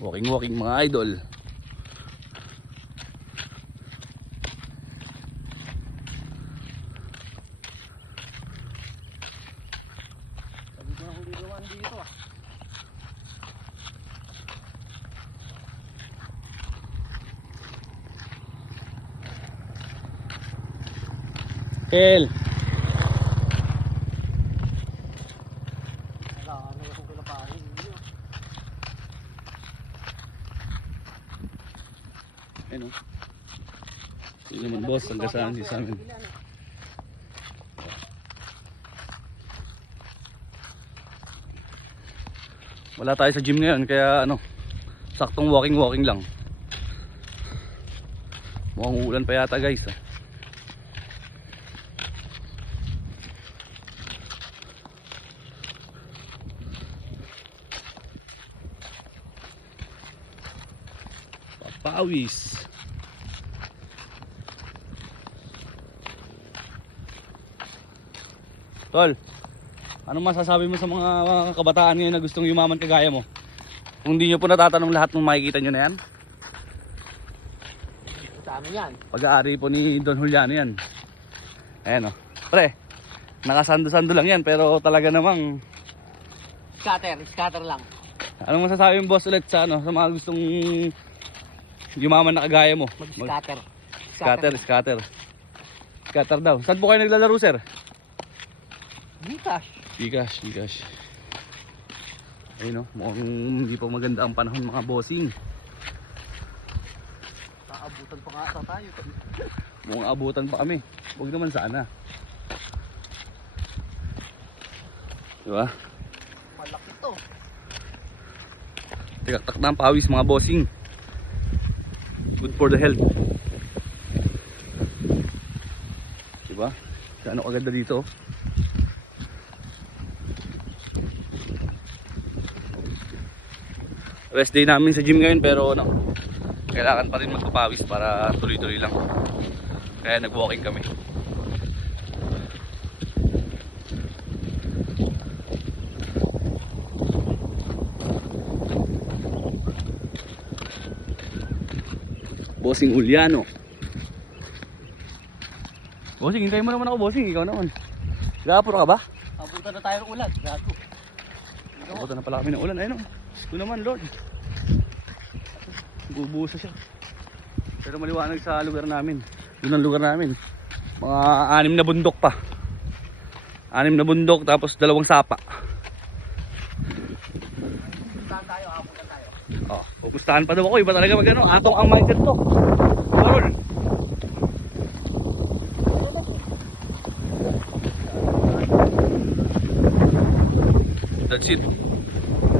Walking mga idol. Sabi ko na huli naman dito ah. Kel. Wala, ano yung kulapahin. Ayun o. Yun naman boss, ang gasaan si Samin. Wala tayo sa gym ngayon kaya ano, saktong walking lang. Mukhang uulan pa yata guys ah. Papawis. Tol, anong masasabi mo sa mga kabataan ngayon na gustong yumaman kagaya mo? Kung di nyo po natatanong lahat ng makikita nyo na yan, Sa amin yan. pag-aari po ni Don Juliano yan. Ayan o. Pre, nakasando-sando lang yan pero talaga namang... Scatter lang. Anong masasabi mo boss ulit sa, ano, sa mga gustong yumaman na kagaya mo? Mag-scatter. Scatter daw. Saan po kayo naglalaro sir? Gcash. Gcash. Ayun o, mukhang hindi pa maganda ang panahon mga bossing. Kaabutan pa nga ata tayo. Mukhang abutan pa kami. Huwag naman sana. Diba? Malaki to. Tikak-tak na ang pawis mga bossing. Good for the health. Diba? Gaano kaganda dito. Rest day namin sa gym ngayon pero ano, kailangan pa rin magpapawis para tuloy-tuloy lang. Kaya nag-walking kami. Bossing Juliano. Bossing, hintayin mo naman ako bossing, ikaw naman. Gapuro ka ba? Abutan na tayo ng ulan. Gato. Abutan na pala kami ng ulan, ayun o. Ito naman Lord. Bubusa siya. Pero maliwanag sa lugar namin. Yun ang lugar namin. Mga 6 na bundok pa. 6 na bundok tapos 2 sapa. Abutan tayo, abutan tayo. Oh, pupustahan pa daw ako. Iba talaga magano. Atong ang mindset to. Lord. That's it.